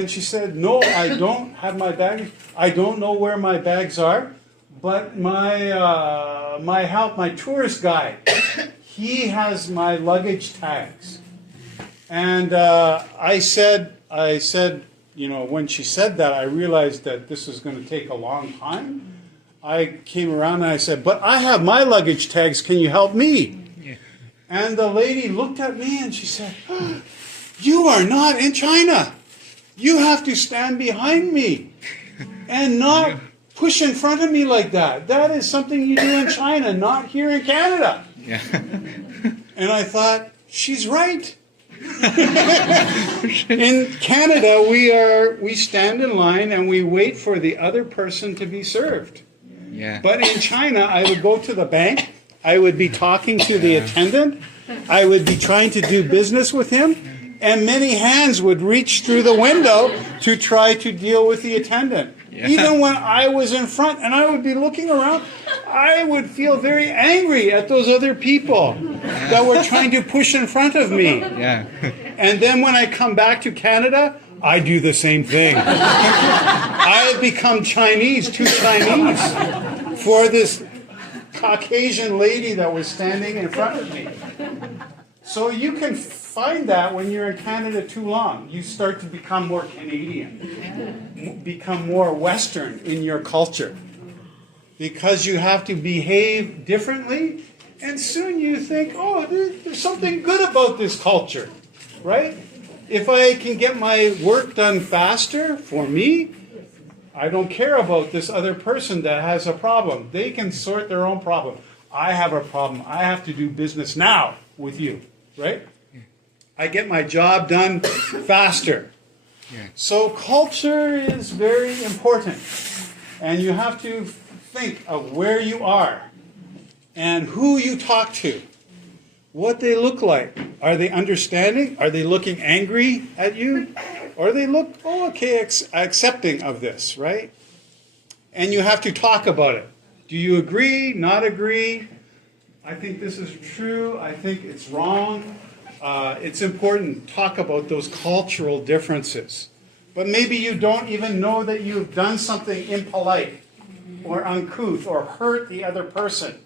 And she said, no, I don't have my bag. I don't know where my bags are, but my tourist guide, he has my luggage tags. And I said, you know, when she said that, I realized that this was going to take a long time. I came around and I said, but I have my luggage tags. Can you help me? Yeah. And the lady looked at me and she said, oh, you are not in China. You have to stand behind me and not push in front of me like that. That is something you do in China, not here in Canada. Yeah. And I thought, she's right. In Canada, we stand in line and we wait for the other person to be served. Yeah. But in China, I would go to the bank. I would be talking to the attendant. I would be trying to do business with him. And many hands would reach through the window to try to deal with the attendant. Yeah. Even when I was in front and I would be looking around, I would feel very angry at those other people that were trying to push in front of me. Yeah. And then when I come back to Canada, I do the same thing. I have become Chinese, too Chinese, for this Caucasian lady that was standing in front of me. So you can find that when you're in Canada too long. You start to become more Canadian, become more Western in your culture. Because you have to behave differently, and soon you think, oh, there's something good about this culture, right? If I can get my work done faster, for me, I don't care about this other person that has a problem. They can sort their own problem. I have a problem. I have to do business now with you, right? I get my job done faster. So culture is very important. And you have to think of where you are and who you talk to, what they look like. Are they understanding? Are they looking angry at you? Or they look, oh, okay, accepting of this, right? And you have to talk about it. Do you agree, not agree? I think this is true. I think it's wrong. It's important to talk about those cultural differences. But maybe you don't even know that you've done something impolite or uncouth or hurt the other person,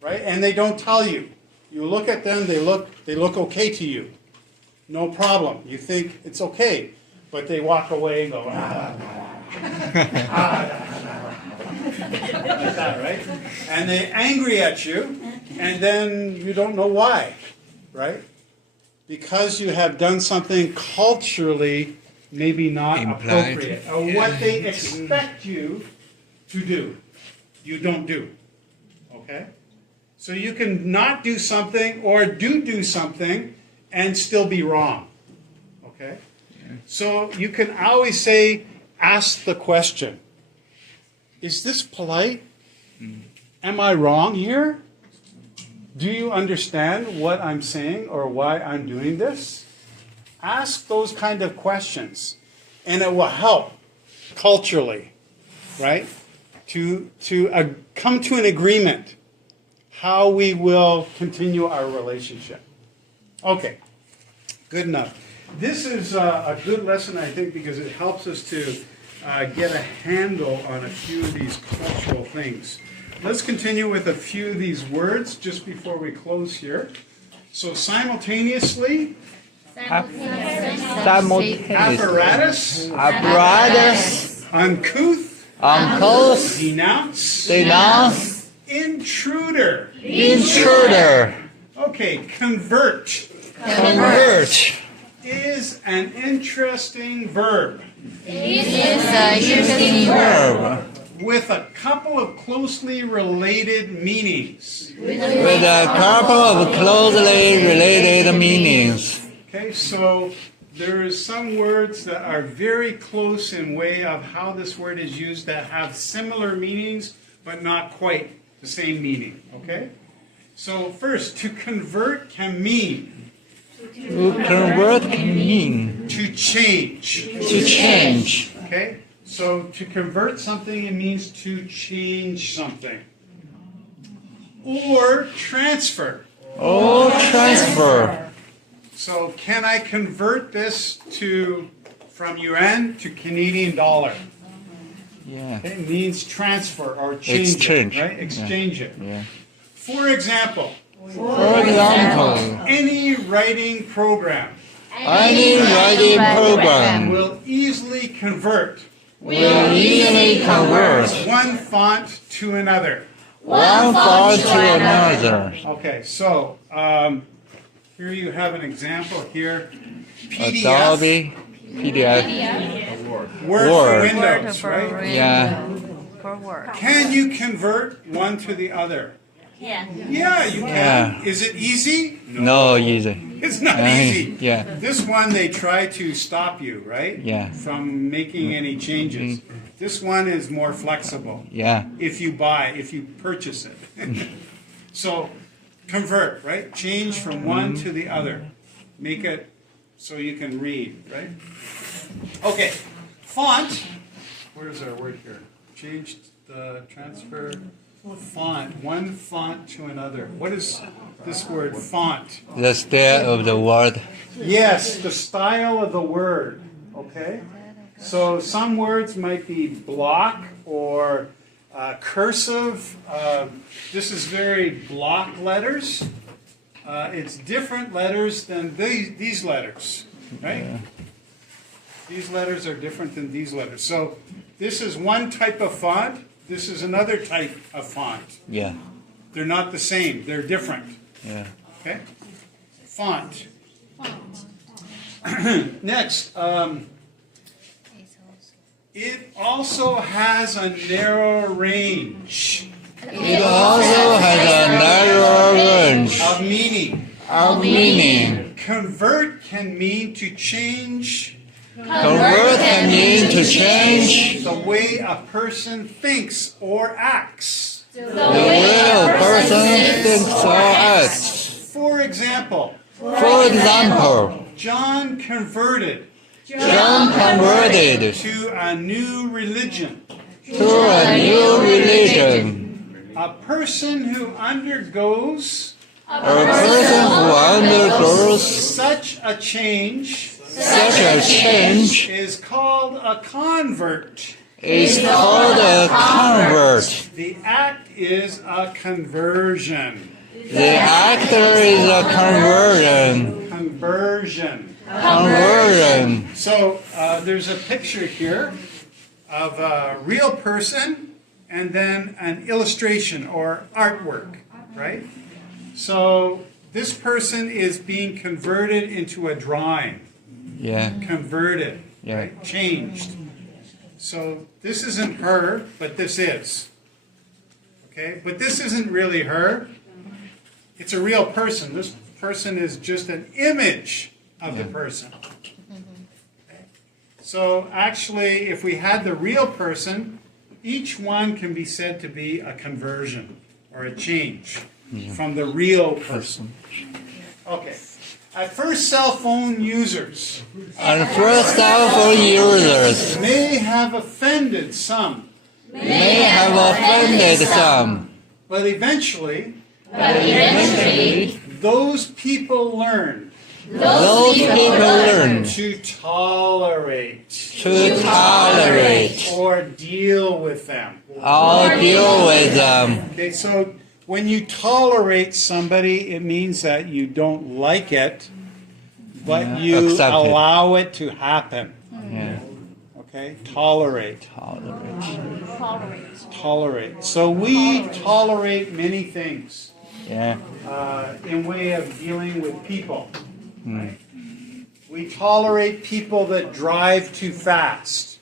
right? And they don't tell you. You look at them, they look okay to you. No problem. You think it's okay. But they walk away and go, like that, right? And they're angry at you, and then you don't know why, right? Because you have done something culturally maybe not appropriate, or what they expect you to do, you don't do, okay? So you can not do something or do something and still be wrong, okay? So you can always say, ask the question, is this polite? Am I wrong here? Do you understand what I'm saying or why I'm doing this? Ask those kind of questions, and it will help culturally, right? To come to an agreement how we will continue our relationship. Okay, good enough. This is a good lesson, I think, because it helps us to get a handle on a few of these cultural things. Let's continue with a few of these words just before we close here. So simultaneously, apparatus, uncouth, denounce, intruder. Okay, convert is an interesting verb. With a couple of closely related meanings. Okay, so there are some words that are very close in way of how this word is used that have similar meanings, but not quite the same meaning, okay? So first, to convert can mean. To change. Okay? So to convert something, it means to change something. Or transfer. So can I convert this to from yuan to Canadian dollar. Yeah. It means transfer or change Exchange. it, right? Exchange it. Yeah. For example, For example, any writing program any writing program will easily convert will easily convert one font to another. one font to another. Okay, so here you have an example here. PDF, Adobe, PDF, Word Word. for Windows, right? yeah, For work. Can you convert one to the other? Yeah. Yeah, you can. Yeah. Is it easy? no easy. It's not easy. Yeah, This one they try to stop you, right? Yeah. From making any changes. This one is more flexible yeah, if you purchase it. So convert, right? Change from one to the other. Make it so you can read, right? Okay. Font. Where's our word here? Change the transfer font. One font to another. What is this word font? the style of the word. Yes, the style of the word. Okay? So some words might be block or cursive. This is very block letters. It's different letters than these letters, right? Yeah. These letters are different than these letters. So this is one type of font. This is another type of font. Yeah, They're not the same. They're different. yeah, Okay? Font. Next, it also has a narrow range it also has a narrow range of meaning. of meaning. Convert can mean to change Convert can mean to change the way a person thinks or acts. the way a person thinks or acts. For example, For example, John converted John converted to a new religion. to a new religion. A person who undergoes A person who undergoes such a change such a change is called a convert. is called a convert. The act is a conversion. The actor is a conversion. Conversion. Conversion. So there's a picture here of a real person and then an illustration or artwork, right? So this person is being converted into a drawing. Yeah, Converted, Yeah. right? Changed. So this isn't her, but this is. Okay? But this isn't really her. It's a real person. This person is just an image of the person. Okay? So actually, if we had the real person, each one can be said to be a conversion or a change from the real person. Okay. At first, cell phone users and first cell phone users may have offended some, may have offended some, but eventually, eventually those people learn those people learn to tolerate to tolerate or deal with them. or deal with them. Okay, so when you tolerate somebody, it means that you don't like it, but you Accept it. allow it to happen. Yeah, Okay, tolerate. tolerate. Tolerate. So we tolerate many things Yeah, in way of dealing with people. Right? We tolerate people that drive too fast.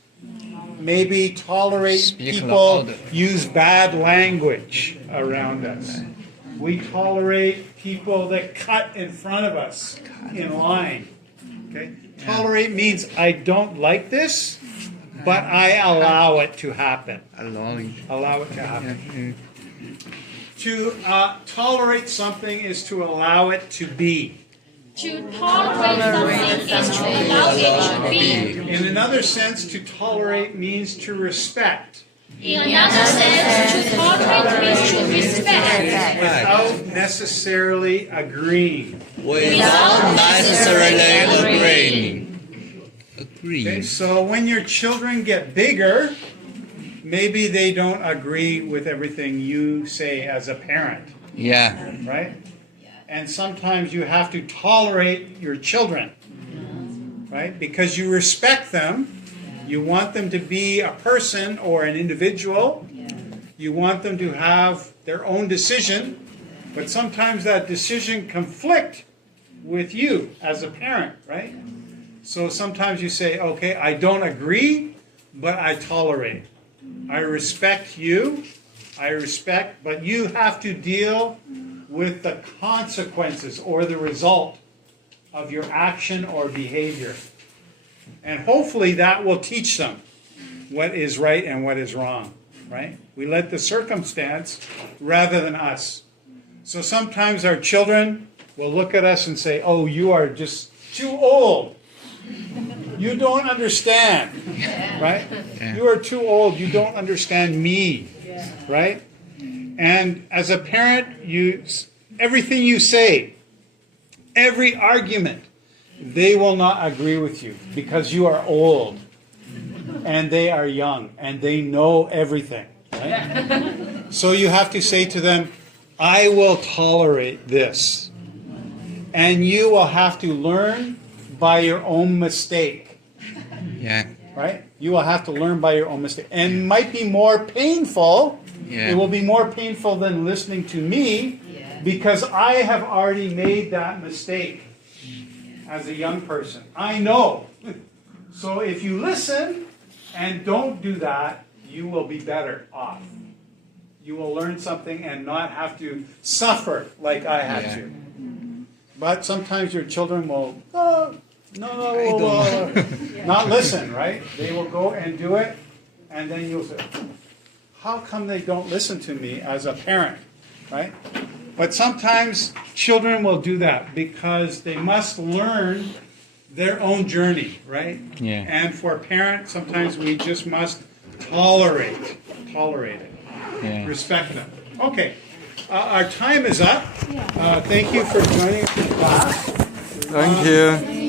Maybe tolerate Speak people louder. use bad language around us. We tolerate people that cut in front of us in line. Okay? Tolerate means I don't like this, but I allow it to happen. Allow it to happen. To tolerate something is to allow it to be. To tolerate something is to allow it to be. In another sense, to tolerate means to respect In another sense, to tolerate means to respect without necessarily agreeing. without necessarily agreeing. agree. Okay, so when your children get bigger, maybe they don't agree with everything you say as a parent, Yeah. right? And sometimes you have to tolerate your children, right? Because you respect them. You want them to be a person or an individual. You want them to have their own decision. But sometimes that decision conflicts with you as a parent, right? So sometimes you say, okay, I don't agree, but I tolerate. I respect you. But you have to deal with the consequences or the result of your action or behavior. And hopefully that will teach them what is right and what is wrong, right? We let the circumstance rather than us. So sometimes our children will look at us and say, oh, you are just too old. You don't understand, right? Yeah. You are too old. You don't understand me, right? And as a parent, everything you say, every argument, they will not agree with you because you are old and they are young and they know everything, right? So you have to say to them, I will tolerate this. And you will have to learn by your own mistake. Yeah. Right? You will have to learn by your own mistake. And it might be more painful. Yeah. It will be more painful than listening to me because I have already made that mistake as a young person. I know. So if you listen and don't do that, you will be better off. You will learn something and not have to suffer like I had to. But sometimes your children will, not listen, right? They will go and do it, and then you'll say, how come they don't listen to me as a parent, right? But sometimes children will do that because they must learn their own journey, right? Yeah. And for parents, sometimes we just must tolerate it, respect them. Okay, our time is up. Thank you for joining us in class. Thank you.